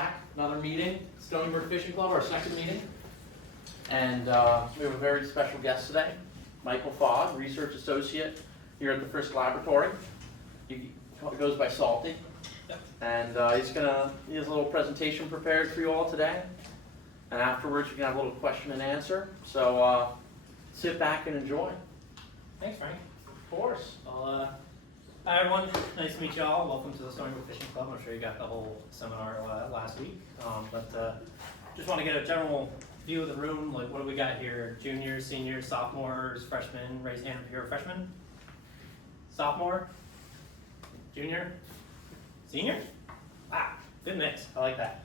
back, another meeting, Stony Brook Fishing Club, our second meeting. And we have a very special guest today, Michael Fogg, Research Associate here at the Frisk Laboratory. He goes by Salty. And he has a little presentation prepared for you all today. And afterwards you can have a little question and answer. So sit back and enjoy. Thanks, Frank. Of course. Hi everyone, nice to meet you all. Welcome to the Stony Brook Fishing Club. I'm sure you got the whole seminar last week. Just want to get a general view of the room. Like, what do we got here? Juniors, seniors, sophomores, freshmen. Raise hand if you're a freshman. Sophomore? Junior? Senior? Wow, good mix. I like that.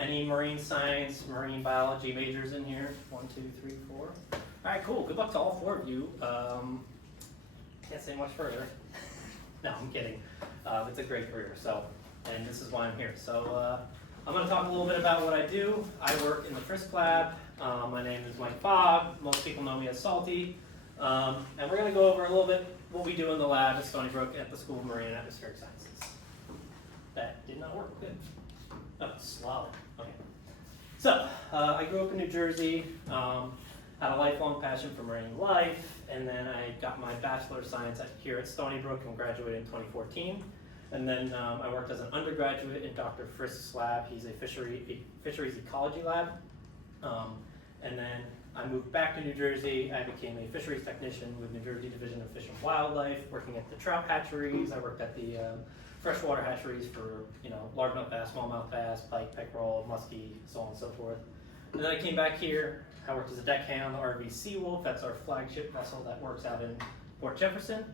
Any marine science, marine biology majors in here? 1, 2, 3, 4. All right, cool. Good luck to all 4 of you. Can't say much further. No, I'm kidding. It's a great career, and this is why I'm here. So I'm going to talk a little bit about what I do. I work in the Frisk lab. My name is Mike Fogg. Most people know me as Salty. And we're going to go over a little bit what we do in the lab at Stony Brook at the School of Marine and Atmospheric Sciences. That did not work. Good. Oh, slow. Okay. So I grew up in New Jersey. Had a lifelong passion for marine life, and then I got my Bachelor of Science here at Stony Brook and graduated in 2014. And then I worked as an undergraduate in Dr. Frisk's lab. He's a fisheries ecology lab. And then I moved back to New Jersey. I became a fisheries technician with New Jersey Division of Fish and Wildlife, working at the trout hatcheries. I worked at the freshwater hatcheries for largemouth bass, smallmouth bass, pike, pickerel, muskie, so on and so forth. And then I came back here. I worked as a deckhand on the RV Seawolf. That's our flagship vessel that works out in Port Jefferson.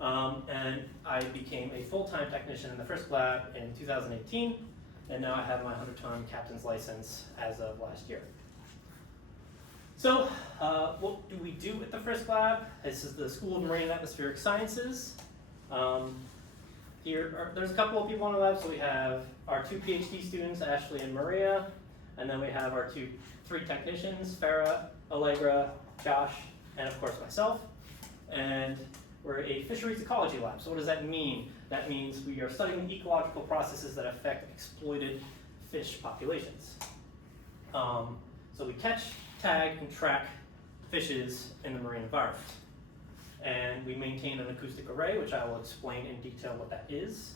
And I became a full-time technician in the Frisk lab in 2018. And now I have my 100-ton captain's license as of last year. So what do we do at the Frisk lab? This is the School of Marine and Atmospheric Sciences. There's a couple of people in the lab. So we have our 2 PhD students, Ashley and Maria. And then we have our 3 technicians, Farah, Allegra, Josh, and of course myself. And we're a fisheries ecology lab. So what does that mean? That means we are studying ecological processes that affect exploited fish populations. So we catch, tag, and track fishes in the marine environment. And we maintain an acoustic array, which I will explain in detail what that is,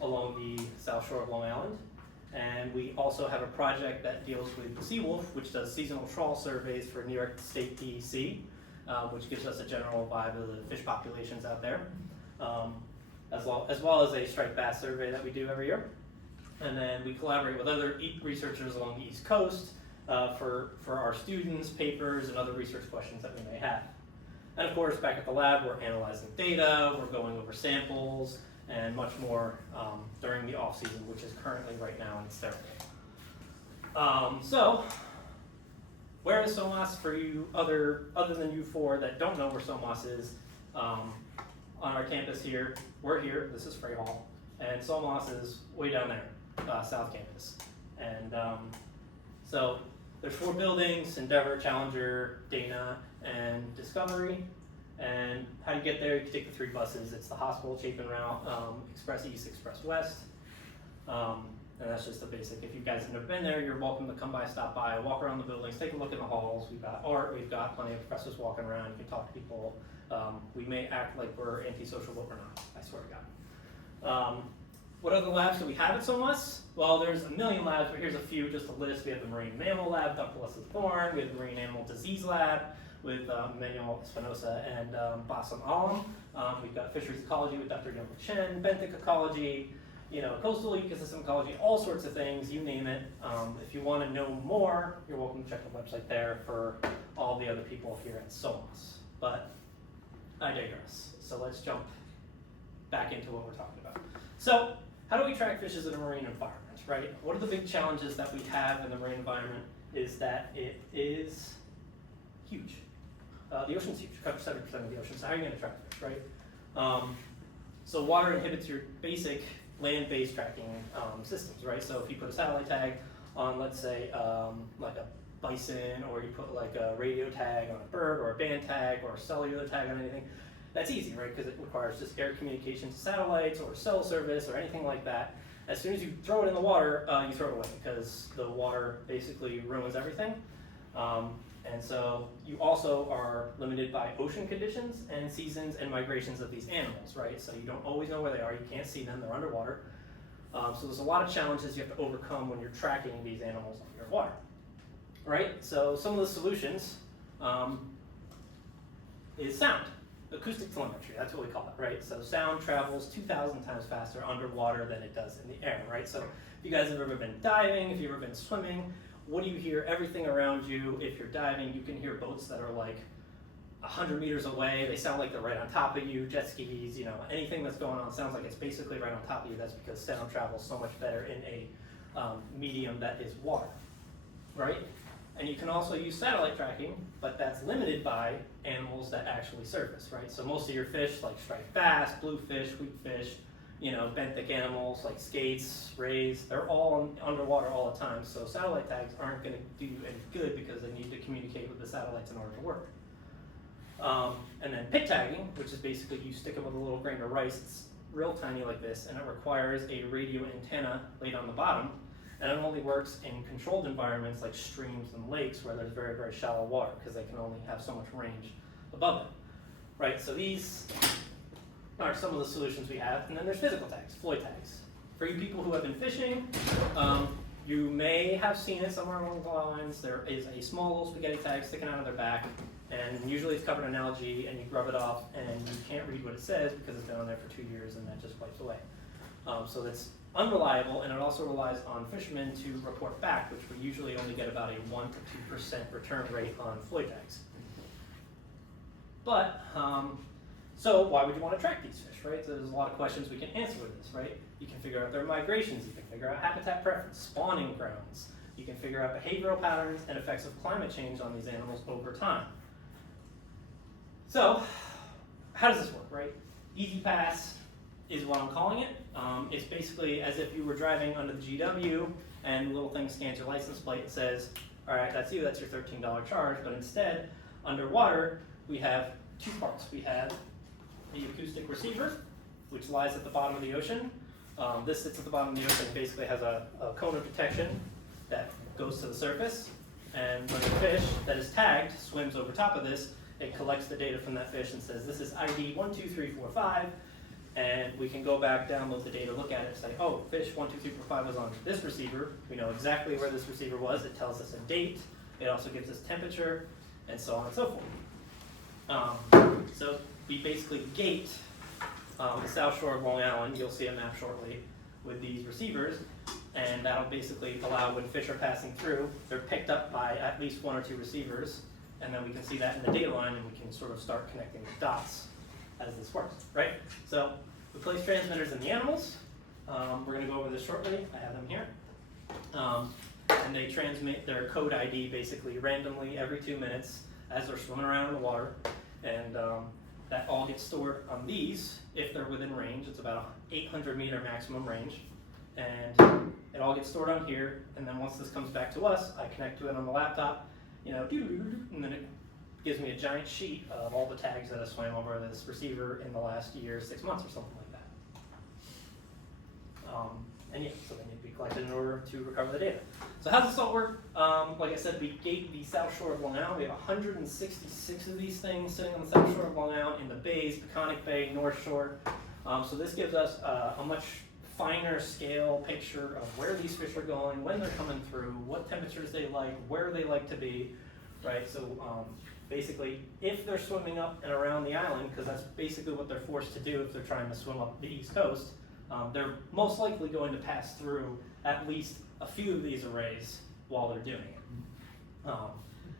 along the south shore of Long Island. And we also have a project that deals with Seawolf, which does seasonal trawl surveys for New York State DEC, which gives us a general vibe of the fish populations out there, as well as a striped bass survey that we do every year. And then we collaborate with other researchers along the East Coast for our students, papers, and other research questions that we may have. And of course, back at the lab, we're analyzing data, we're going over samples, and much more during the off season, which is currently right now in its third day. So, where is SOMAS for you, other than you 4 that don't know where SOMAS is? On our campus here, we're here, this is Frey Hall, and SOMAS is way down there, South Campus. And so, there's 4 buildings: Endeavor, Challenger, Dana, and Discovery. And how you get there, you can take the 3 buses. It's the hospital Chapin route, Express East, Express West. And that's just the basic. If you guys have never been there, you're welcome to come by, stop by, walk around the buildings, take a look in the halls. We've got art, we've got plenty of professors walking around. You can talk to people. We may act like we're antisocial, but we're not, I swear to God. What other labs do we have at SOMAS? Well, there's a million labs, but here's a few, just a list. We have the Marine Mammal Lab, Dr. Leslie Thorne. We have the Marine Animal Disease Lab with Manuel Espinosa and Bassam Alam. We've got Fisheries Ecology with Dr. Young Chen, benthic Ecology, coastal ecosystem ecology, all sorts of things, you name it. If you want to know more, you're welcome to check the website there for all the other people here at SOMAS. But I digress. So let's jump back into what we're talking about. So how do we track fishes in a marine environment, right? One of the big challenges that we have in the marine environment is that it is huge. The ocean's huge, covers 7% of the ocean, so how are you going to track fish, right? So water inhibits your basic land-based tracking systems, right? So if you put a satellite tag on, let's say, like a bison, or you put like a radio tag on a bird, or a band tag, or a cellular tag on anything, that's easy, right? Because it requires just air communication to satellites, or cell service, or anything like that. As soon as you throw it in the water, you throw it away because the water basically ruins everything. And so you also are limited by ocean conditions and seasons and migrations of these animals, right? So you don't always know where they are, you can't see them, they're underwater. So there's a lot of challenges you have to overcome when you're tracking these animals underwater, right? So some of the solutions is sound. Acoustic telemetry, that's what we call it, right? So sound travels 2,000 times faster underwater than it does in the air, right? So if you guys have ever been diving, if you've ever been swimming, what do you hear? Everything around you. If you're diving, you can hear boats that are like 100 meters away. They sound like they're right on top of you. Jet skis, you know, anything that's going on sounds like it's basically right on top of you. That's because sound travels so much better in a medium that is water, right? And you can also use satellite tracking, but that's limited by animals that actually surface, right? So most of your fish, like striped bass, bluefish, wheatfish, you know, benthic animals like skates, rays, they're all underwater all the time. So satellite tags aren't going to do you any good because they need to communicate with the satellites in order to work. And then pit tagging, which is basically you stick them with a little grain of rice. It's real tiny like this, and it requires a radio antenna laid on the bottom. And it only works in controlled environments like streams and lakes where there's very, very shallow water because they can only have so much range above it, right? So these are some of the solutions we have. And then there's physical tags, Floyd tags. For you people who have been fishing, you may have seen it somewhere along the lines. There is a small little spaghetti tag sticking out of their back, and usually it's covered in algae, and you rub it off, and you can't read what it says because it's been on there for 2 years, and that just wipes away. So that's unreliable, and it also relies on fishermen to report back, which we usually only get about a 1 to 2% return rate on Floyd tags. But, so why would you want to track these fish, right? So there's a lot of questions we can answer with this, right? You can figure out their migrations, you can figure out habitat preference, spawning grounds, you can figure out behavioral patterns and effects of climate change on these animals over time. So, how does this work, right? Easy Pass is what I'm calling it. It's basically as if you were driving under the GW and the little thing scans your license plate and says, all right, that's you, that's your $13 charge, but instead, underwater, we have two parts. We have the acoustic receiver, which lies at the bottom of the ocean. This sits at the bottom of the ocean and basically has a cone of detection that goes to the surface, and when a fish that is tagged swims over top of this, it collects the data from that fish and says, this is ID 12345, and we can go back, download the data, look at it, and say, oh, fish 12345 was on this receiver. We know exactly where this receiver was. It tells us a date. It also gives us temperature, and so on and so forth. So we basically gate the south shore of Long Island. You'll see a map shortly with these receivers, and that'll basically allow when fish are passing through, they're picked up by at least 1 or 2 receivers, and then we can see that in the data line, and we can sort of start connecting the dots as this works, right? So we place transmitters in the animals. We're going to go over this shortly. I have them here. And they transmit their code ID basically randomly every 2 minutes as they're swimming around in the water. And that all gets stored on these if they're within range. It's about an 800 meter maximum range. And it all gets stored on here. And then once this comes back to us, I connect to it on the laptop, you know, and then it gives me a giant sheet of all the tags that I swam over this receiver in the last year, 6 months or something like that. And yeah, so they need to be collected in order to recover the data. So how does this all work? Like I said, we gate the south shore of Long Island. We have 166 of these things sitting on the south shore of Long Island in the bays, Peconic Bay, North Shore. So this gives us a much finer scale picture of where these fish are going, when they're coming through, what temperatures they like, where they like to be, right? So basically, if they're swimming up and around the island, because that's basically what they're forced to do if they're trying to swim up the East Coast, they're most likely going to pass through at least a few of these arrays while they're doing it.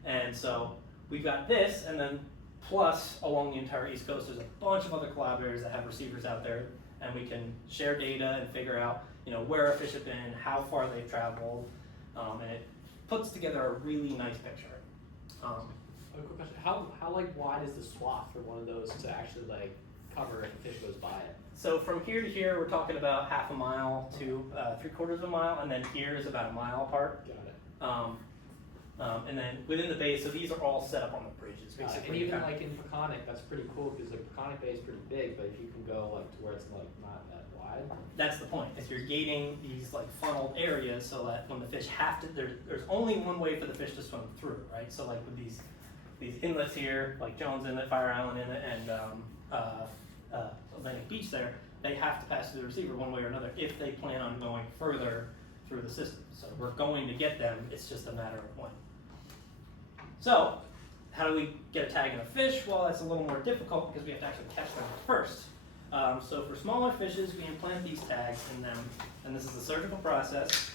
And so we've got this, and then plus along the entire East Coast, there's a bunch of other collaborators that have receivers out there, and we can share data and figure out, you know, where our fish have been, how far they've traveled, and it puts together a really nice picture. A quick question: How like wide is the swath for one of those to actually like cover if a fish goes by it? So from here to here, we're talking about half a mile to 3/4 of a mile, and then here is about a mile apart. Got it. And then within the bay, so these are all set up on the bridges, And basically. even like in Peconic, that's pretty cool because the Peconic Bay is pretty big, but if you can go like to where it's like not that wide. That's the point, is you're gating these like funneled areas so that when the fish have to, there's only one way for the fish to swim through, right? So like with these inlets here, like Jones Inlet, Fire Island Inlet, and Atlantic Beach there, they have to pass through the receiver one way or another if they plan on going further through the system. So we're going to get them, it's just a matter of when. So, how do we get a tag in a fish? Well, that's a little more difficult because we have to actually catch them first. So for smaller fishes, we implant these tags in them, and this is a surgical process.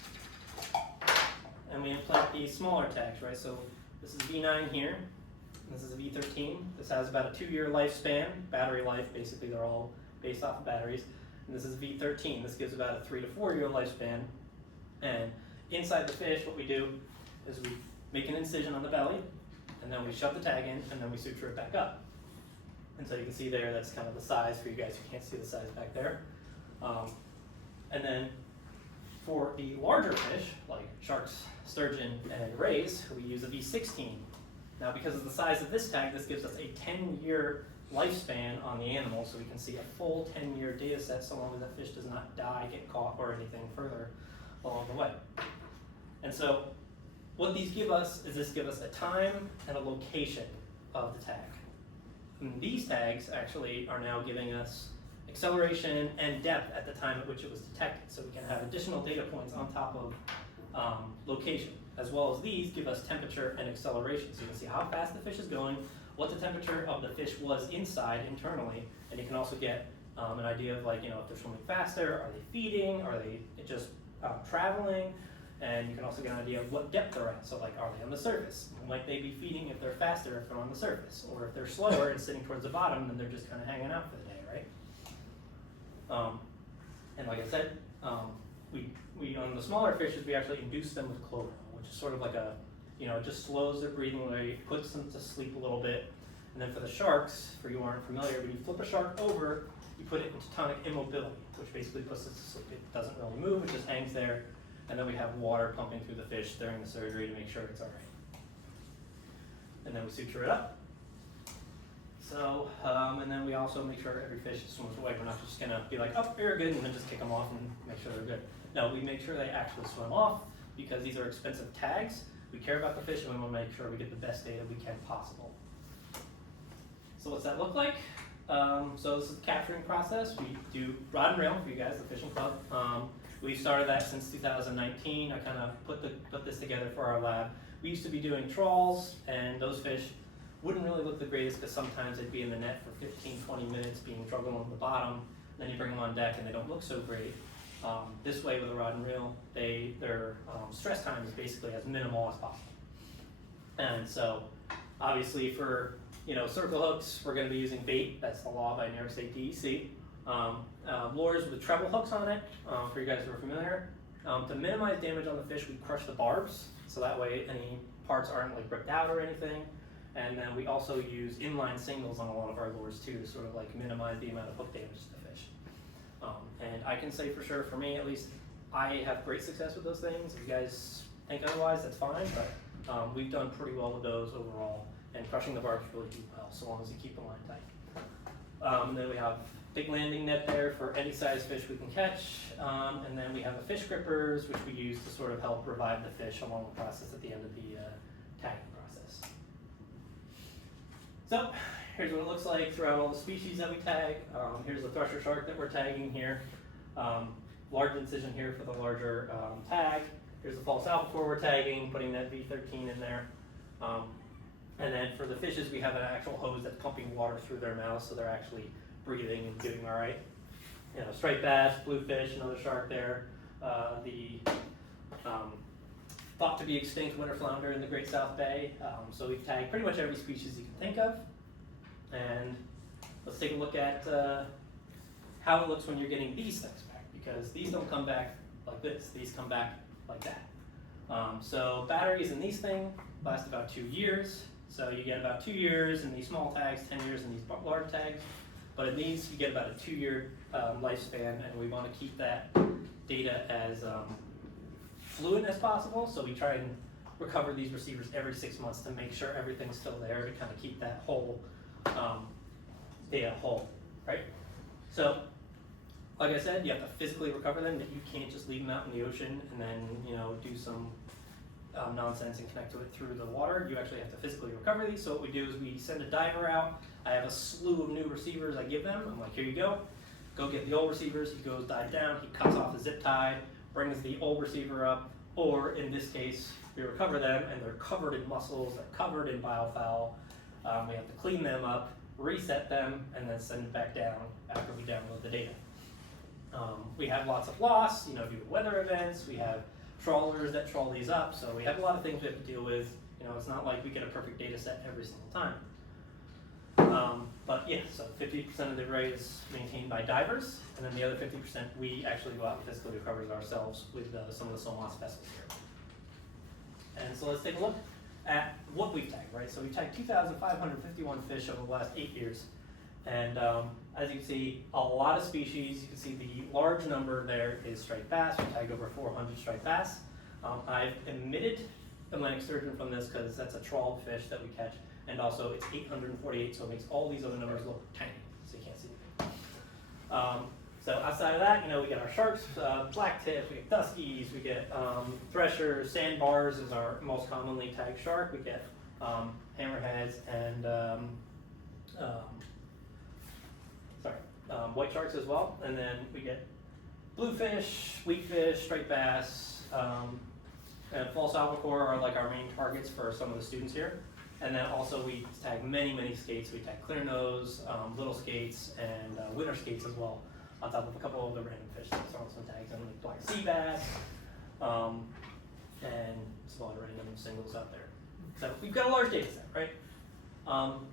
And we implant these smaller tags, right? So this is V9 here, and this is a V13. This has about a 2-year lifespan, battery life, basically they're all based off of batteries. And this is V13. This gives about a 3 to 4 year lifespan. And inside the fish, what we do is we make an incision on the belly, and then we shove the tag in, and then we suture it back up. And so you can see there, that's kind of the size for you guys who can't see the size back there. And then for the larger fish, like sharks, sturgeon, and rays, we use a V16. Now because of the size of this tag, this gives us a 10-year lifespan on the animal, so we can see a full 10-year data set so long as that fish does not die, get caught, or anything further along the way. And so what these give us is this give us a time and a location of the tag. And these tags actually are now giving us acceleration and depth at the time at which it was detected, so we can have additional data points on top of location, as well as these give us temperature and acceleration, so you can see how fast the fish is going, what the temperature of the fish was inside internally, and you can also get an idea of, like, you know, if they're swimming faster, are they feeding, are they just traveling, and you can also get an idea of what depth they're at. So, like, are they on the surface? Might they be feeding if they're faster if they're on the surface, or if they're slower and sitting towards the bottom, then they're just kind of hanging out for the day, right? And like I said, we on the smaller fishes, we actually induce them with chlorophyll, which is sort of like a, you know, it just slows their breathing rate, puts them to sleep a little bit. And then for the sharks, for you who aren't familiar, when you flip a shark over, you put it into tonic immobility, which basically puts it to sleep. It doesn't really move, it just hangs there. And then we have water pumping through the fish during the surgery to make sure it's all right. And then we suture it up. So, and then we also make sure every fish swims away. We're not just gonna be like, oh, you're good, and then just kick them off and make sure they're good. No, we make sure they actually swim off because these are expensive tags. We care about the fish, and we want to make sure we get the best data we can possible. So what's that look like? So this is the capturing process. We do rod and reel for you guys, the fishing club. We started that since 2019. I kind of put this together for our lab. We used to be doing trawls, and those fish wouldn't really look the greatest because sometimes they'd be in the net for 15, 20 minutes being druggled on the bottom. Then you bring them on deck and they don't look so great. This way with a rod and reel, their stress time is basically as minimal as possible. And so obviously for, you know, circle hooks, we're going to be using bait. That's the law by New York State DEC. Lures with treble hooks on it, for you guys who are familiar. To minimize damage on the fish, we crush the barbs, so that way any parts aren't like ripped out or anything. And then we also use inline singles on a lot of our lures too, to sort of like minimize the amount of hook damage to the fish. And I can say for sure, for me at least, I have great success with those things. If you guys think otherwise, that's fine, but we've done pretty well with those overall, and crushing the barbs really do well, so long as you keep the line tight. Then we have big landing net there for any size fish we can catch, and then we have a fish grippers, which we use to sort of help revive the fish along the process at the end of the tagging process. So here's what it looks like throughout all the species that we tag. Here's the thresher shark that we're tagging here. Large incision here for the larger tag. Here's the false albacore we're tagging, putting that V13 in there. And then for the fishes, we have an actual hose that's pumping water through their mouths, so they're actually breathing and doing all right. You know, striped bass, bluefish, another shark there. The thought to be extinct winter flounder in the Great South Bay. So we've tagged pretty much every species you can think of. And let's take a look at how it looks when you're getting these things back, because these don't come back like this. These come back like that. So batteries in these things last about 2 years. So you get about 2 years in these small tags, 10 years in these large tags. But in these, you get about a 2-year lifespan, and we want to keep that data as fluid as possible. So we try and recover these receivers every 6 months to make sure everything's still there to kind of keep that whole data whole, right? So, like I said, you have to physically recover them. That you can't just leave them out in the ocean and then do some nonsense and connect to it through the water. You actually have to physically recover these. So what we do is we send a diver out. I have a slew of new receivers I give them. I'm like, here you go. Go get the old receivers. He goes, dive down. He cuts off the zip tie, brings the old receiver up. Or in this case, we recover them and they're covered in mussels, they're covered in biofoul. We have to clean them up, reset them, and then send it back down after we download the data. We have lots of loss, due to weather events. We have trawlers that trawl these up, so we have a lot of things we have to deal with. It's not like we get a perfect data set every single time. But yeah, so 50% of the array is maintained by divers, and then the other 50% we actually go out and physically recover ourselves with some of the SOMAS vessels here. And so let's take a look at what we've tagged, right? So we've tagged 2,551 fish over the last 8 years. And as you can see, a lot of species. You can see the large number there is striped bass. We tagged over 400 striped bass. I've omitted Atlantic sturgeon from this because that's a trawled fish that we catch. And also it's 848, so it makes all these other numbers look tiny, so you can't see anything. So outside of that, we get our sharks, blacktips, we get duskies, we get threshers, sandbars is our most commonly tagged shark. We get hammerheads and white sharks as well. And then we get bluefish, weakfish, striped bass, and false albacore are like our main targets for some of the students here. And then also we tag many skates. We tag clear nose, little skates, and winter skates as well, on top of a couple of the random fish that are also tagged, and like black sea bass, and some other random singles out there. So we've got a large data set, right?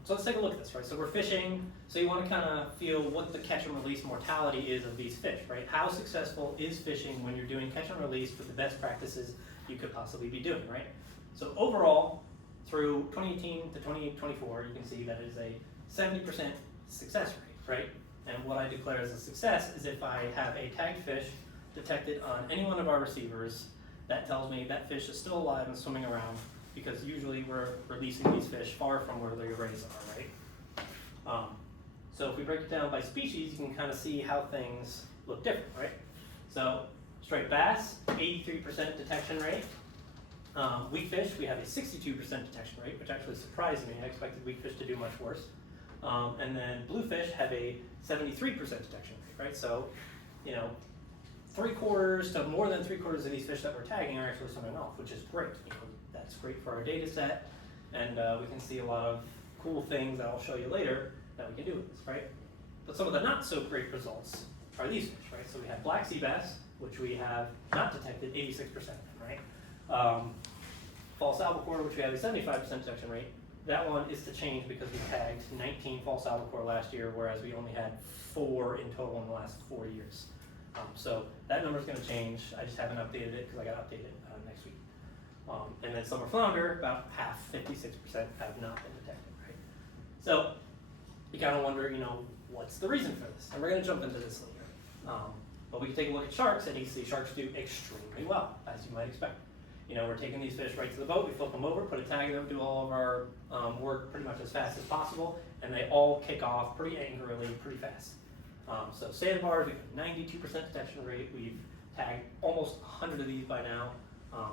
So let's take a look at this, right? So we're fishing, so you want to kind of feel what the catch and release mortality is of these fish, right? How successful is fishing when you're doing catch and release with the best practices you could possibly be doing, right? So overall, through 2018 to 2024, you can see that it is a 70% success rate, right? And what I declare as a success is if I have a tagged fish detected on any one of our receivers, that tells me that fish is still alive and swimming around, because usually we're releasing these fish far from where the arrays are, right? So if we break it down by species, you can kind of see how things look different, right? So striped bass, 83% detection rate. Weakfish, we have a 62% detection rate, which actually surprised me. I expected weakfish to do much worse. And then bluefish have a 73% detection rate, right? So, 3/4 to more than 3/4 of these fish that we're tagging are actually swimming off, which is great. That's great for our data set, and we can see a lot of cool things that I'll show you later that we can do with this, right? But some of the not so great results are these fish, right? So we have black sea bass, which we have not detected 86% of, right? False albacore, which we have a 75% detection rate. That one is to change because we tagged 19 false albacore last year, whereas we only had 4 in total in the last 4 years. So that number is going to change. I just haven't updated it because I got to update it next week. And then summer flounder, about half, 56%, have not been detected, right? So you kind of wonder, what's the reason for this? And we're going to jump into this later. But we can take a look at sharks, and you see sharks do extremely well, as you might expect. We're taking these fish right to the boat, we flip them over, put a tag in them, do all of our work pretty much as fast as possible, and they all kick off pretty angrily, pretty fast. So sandbars, we have 92% detection rate. We've tagged almost 100 of these by now.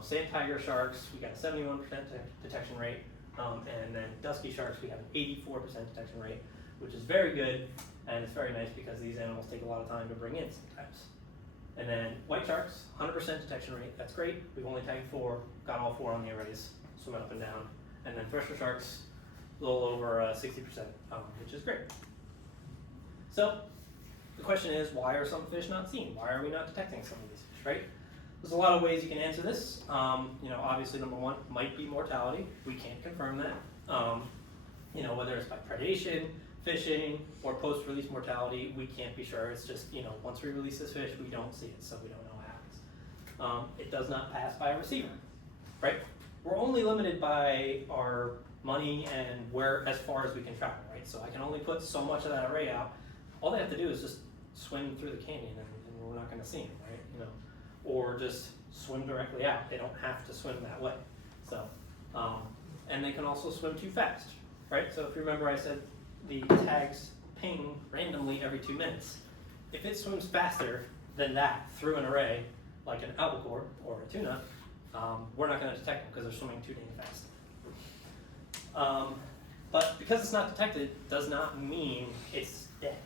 Sand tiger sharks, we got a 71% detection rate. And then dusky sharks, we have an 84% detection rate, which is very good, and it's very nice because these animals take a lot of time to bring in sometimes. And then white sharks, 100% detection rate, that's great. We've only tagged 4, got all 4 on the arrays, swimming up and down. And then thresher sharks, a little over 60%, which is great. So the question is, why are some fish not seen? Why are we not detecting some of these fish, right? There's a lot of ways you can answer this. Obviously number one might be mortality. We can't confirm that. Whether it's by predation, fishing, or post-release mortality, we can't be sure. It's just, once we release this fish, we don't see it, so we don't know what happens. It does not pass by a receiver, right? We're only limited by our money and as far as we can travel, right? So I can only put so much of that array out. All they have to do is just swim through the canyon, and we're not going to see them, right? Or just swim directly out. They don't have to swim that way. So, and they can also swim too fast, right? So if you remember I said the tags ping randomly every 2 minutes. If it swims faster than that through an array, like an albacore or a tuna, we're not going to detect them because they're swimming too dang fast. But because it's not detected does not mean it's dead.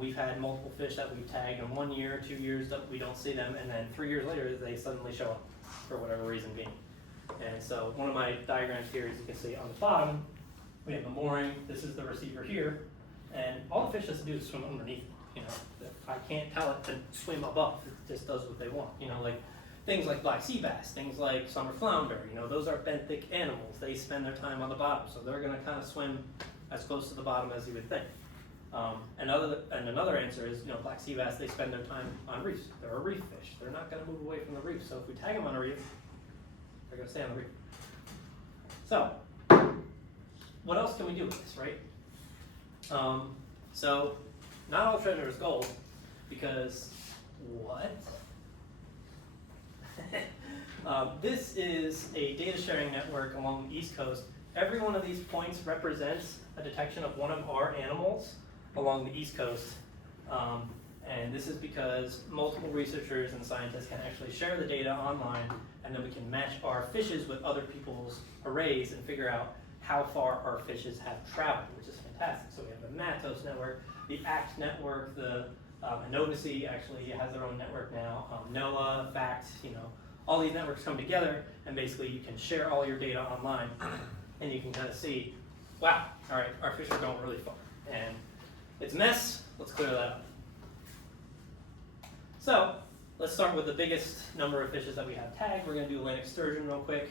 We've had multiple fish that we've tagged in 1 year, 2 years that we don't see them, and then 3 years later they suddenly show up for whatever reason being. And so one of my diagrams here, as you can see on the bottom, we have the mooring, this is the receiver here, and all the fish has to do is swim underneath. You know, I can't tell it to swim above, it just does what they want. You know, like things like black sea bass, things like summer flounder, you know, those are benthic animals. They spend their time on the bottom, so they're gonna kind of swim as close to the bottom as you would think. And another answer is, you know, black sea bass, they spend their time on reefs. They're a reef fish. They're not gonna move away from the reef, so if we tag them on a reef, they're gonna stay on the reef. So, what else can we do with this, right? So, not all treasure is gold, because what? This is a data sharing network along the East Coast. Every one of these points represents a detection of one of our animals along the East Coast. And this is because multiple researchers and scientists can actually share the data online, and then we can match our fishes with other people's arrays and figure out how far our fishes have traveled, which is fantastic. So we have the Matos network, the ACT network, the Innovacy actually has their own network now, NOAA, FACT, you know, all these networks come together, and basically you can share all your data online, and you can kind of see, wow, all right, our fish are going really far, and it's a mess, let's clear that up. So, let's start with the biggest number of fishes that we have tagged. We're going to do Atlantic sturgeon real quick,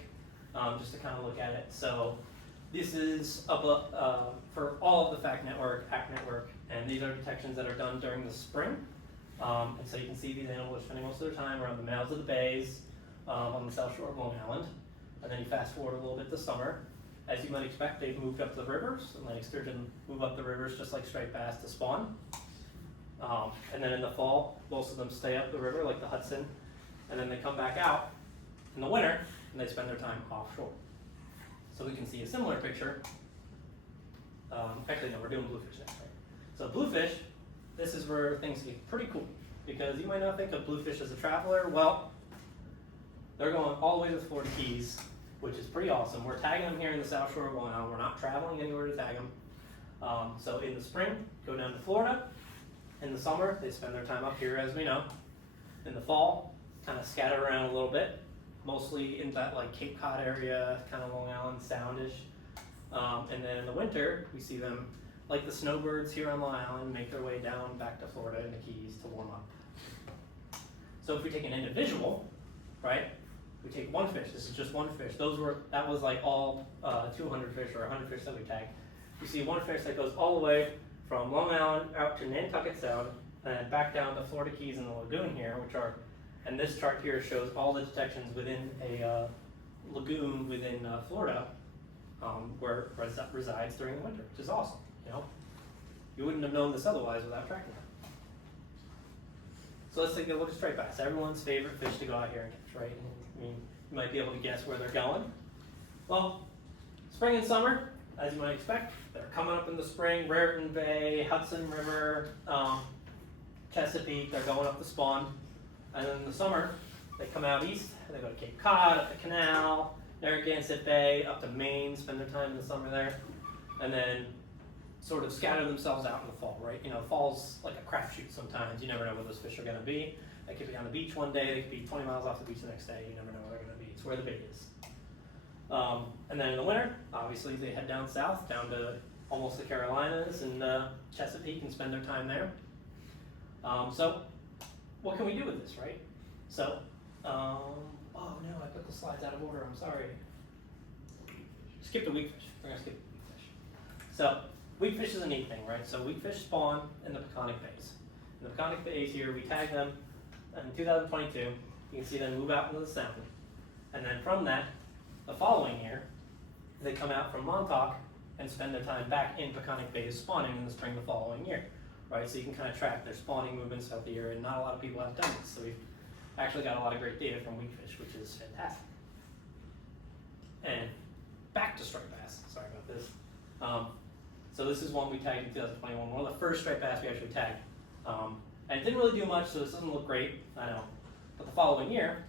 just to kind of look at it. So, this is for all of the FACT network, ACT network, and these are detections that are done during the spring. And so you can see these animals are spending most of their time around the mouths of the bays on the south shore of Long Island. And then you fast forward a little bit to summer. As you might expect, they've moved up the rivers. Atlantic sturgeon move up the rivers just like striped bass to spawn. And then in the fall, most of them stay up the river like the Hudson, and then they come back out in the winter and they spend their time offshore. So we can see a similar picture. Actually, no, we're doing bluefish next, right? So bluefish, this is where things get pretty cool, because you might not think of bluefish as a traveler. Well, they're going all the way to the Florida Keys, which is pretty awesome. We're tagging them here in the South Shore of Long Island. We're not traveling anywhere to tag them. So in the spring, go down to Florida. In the summer, they spend their time up here, as we know. In the fall, kind of scatter around a little bit, mostly in that like Cape Cod area, kind of Long Island Soundish. And then in the winter, we see them, like the snowbirds here on Long Island, make their way down back to Florida and the Keys to warm up. So if we take an individual, right, we take one fish, this is just one fish. That was like all 200 fish or 100 fish that we tagged. You see one fish that goes all the way from Long Island out to Nantucket Sound, and then back down to Florida Keys and the lagoon here, which are, and this chart here shows all the detections within a lagoon within Florida, where it resides during the winter, which is awesome. You know, you wouldn't have known this otherwise without tracking them. So let's take a look at striped bass. Everyone's favorite fish to go out here and catch, right? I mean, you might be able to guess where they're going. Well, spring and summer, as you might expect, they're coming up in the spring. Raritan Bay, Hudson River, Chesapeake. They're going up the spawn, and then in the summer they come out east. They go to Cape Cod, up the canal, Narragansett Bay, up to Maine. Spend their time in the summer there, and then sort of scatter themselves out in the fall, right? You know, fall's like a crapshoot sometimes. You never know where those fish are going to be. They could be on the beach one day, they could be 20 miles off the beach the next day. You never know where they're going to be. It's where the bait is. And then in the winter, obviously they head down south, down to almost the Carolinas and Chesapeake, and spend their time there. So what can we do with this, right? So, oh no, I put the slides out of order, I'm sorry. Skip the weakfish, we're gonna skip the weakfish. So, weakfish is a neat thing, right? So weakfish spawn in the Peconic Bays. In the Peconic Bays here, we tag them in 2022. You can see them move out into the Sound. And then from that, the following year, they come out from Montauk and spend their time back in Peconic Bays spawning in the spring the following year, right? So you can kind of track their spawning movements throughout the year, and not a lot of people have done this. So we've actually got a lot of great data from weakfish, which is fantastic. And So this is one we tagged in 2021, one of the first striped bass we actually tagged. And it didn't really do much, so this doesn't look great, I know. But the following year,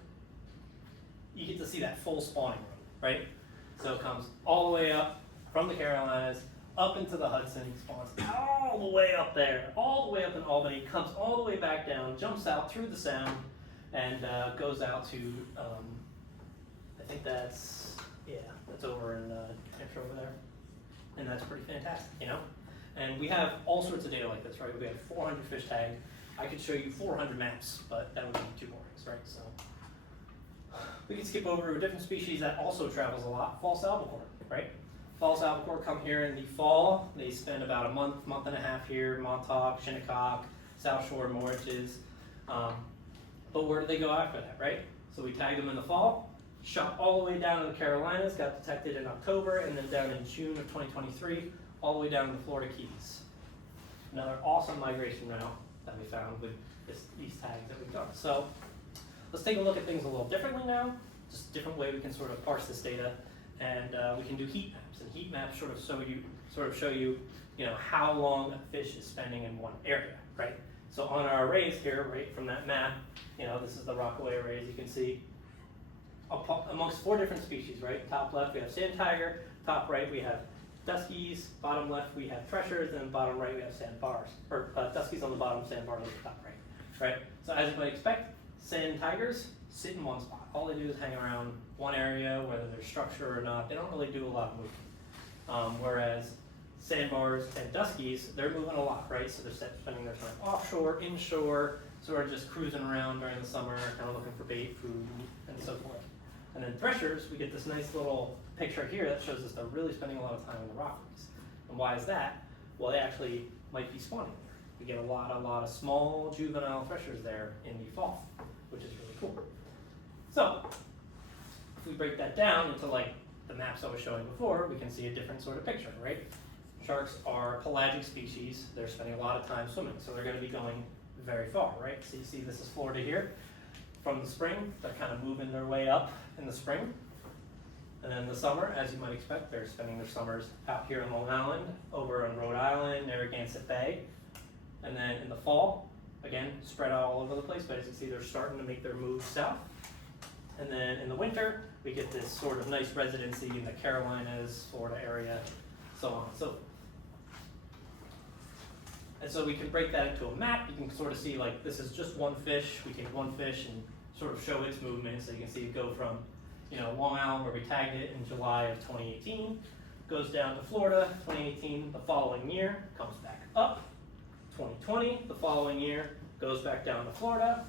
you get to see that full spawning run, right? So it comes all the way up from the Carolinas, up into the Hudson, spawns all the way up there, all the way up in Albany, comes all the way back down, jumps out through the Sound, and goes out to, I think that's over in New Hampshire over there. And that's pretty fantastic, you know? And we have all sorts of data like this, right? We have 400 fish tagged. I could show you 400 maps, but that would be too boring, right? So we can skip over to a different species that also travels a lot, false albacore, right? False albacore come here in the fall. They spend about a month and a half here, Montauk, Shinnecock, South Shore, Moriches. But where do they go after that, right? So we tagged them in the fall, shot all the way down to the Carolinas, got detected in October, and then down in June of 2023, all the way down to the Florida Keys. Another awesome migration route that we found with these tags that we've done. So let's take a look at things a little differently now, just a different way we can sort of parse this data, and we can do heat maps. And heat maps sort of show you, you know, how long a fish is spending in one area, right? So on our arrays here, right from that map, you know, this is the Rockaway arrays. You can see amongst 4 different species, right? Top left we have sand tiger, top right we have duskies, bottom left we have treasures, and bottom right we have sandbars, or duskies on the bottom, sandbars on the top right, right? So as you might expect, sand tigers sit in one spot. All they do is hang around one area, whether there's structure or not. They don't really do a lot of movement. Whereas sandbars and duskies, they're moving a lot, right? So they're spending their time offshore, inshore, sort of just cruising around during the summer, kind of looking for bait, food, and so forth. And then threshers, we get this nice little picture here that shows us they're really spending a lot of time in the Rockies. And why is that? Well, they actually might be spawning there. We get a lot of small juvenile threshers there in the fall, which is really cool. So, if we break that down into like the maps I was showing before, we can see a different sort of picture, right? Sharks are pelagic species. They're spending a lot of time swimming, so they're going to be going very far, right? So you see this is Florida here. From the spring, they're kind of moving their way up in the spring. And then the summer, as you might expect, they're spending their summers out here in Long Island, over in Rhode Island, Narragansett Bay. And then in the fall, again, spread out all over the place, but as you see, they're starting to make their move south. And then in the winter, we get this sort of nice residency in the Carolinas, Florida area, so on and so forth. And so we can break that into a map. You can sort of see like this is just one fish. We take one fish and sort of show its movement. So you can see it go from, you know, Long Island where we tagged it in July of 2018, goes down to Florida, 2018, the following year, comes back up, 2020, the following year, goes back down to Florida.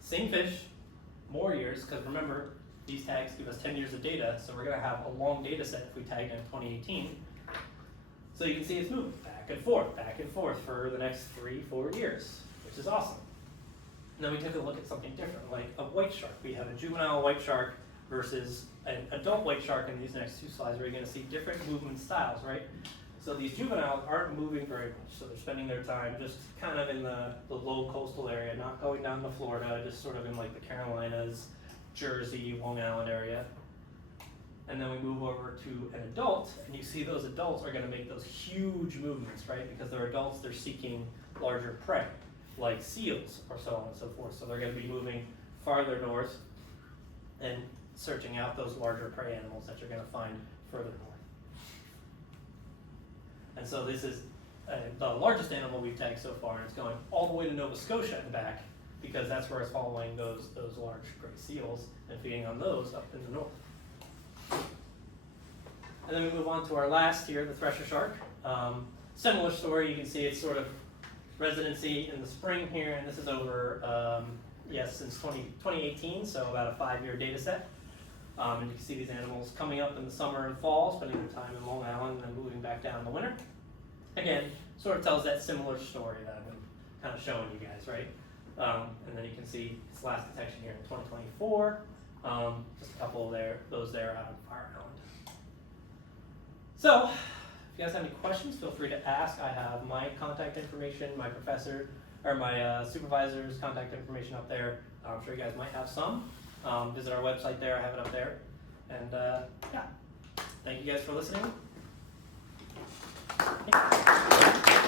Same fish, more years, because remember, these tags give us 10 years of data, so we're gonna have a long data set if we tagged in 2018. So you can see it's moving back and forth for the next 3-4 years, which is awesome. And then we took a look at something different, like a white shark. We have a juvenile white shark versus an adult white shark in these next 2 slides where you're gonna see different movement styles, right? So these juveniles aren't moving very much, so they're spending their time just kind of in the low coastal area, not going down to Florida, just sort of in like the Carolinas, Jersey, Long Island area. And then we move over to an adult, and you see those adults are gonna make those huge movements, right? Because they're adults, they're seeking larger prey, like seals or so on and so forth. So they're gonna be moving farther north and searching out those larger prey animals that you're gonna find further north. And so this is the largest animal we've tagged so far, and it's going all the way to Nova Scotia and back, because that's where it's following those large gray seals and feeding on those up in the north. And then we move on to our last here, the thresher shark. Similar story, you can see it's sort of residency in the spring here, and this is over, since 2018, so about a 5-year data set. And you can see these animals coming up in the summer and fall, spending their time in Long Island, and then moving back down in the winter. Again, sort of tells that similar story that I've been kind of showing you guys, right? And then you can see its last detection here in 2024. Just a couple of those there out on Fire Island. So, if you guys have any questions, feel free to ask. I have my contact information, my professor, or my supervisor's contact information up there. I'm sure you guys might have some. Visit our website there, I have it up there. And yeah, thank you guys for listening. Thank you.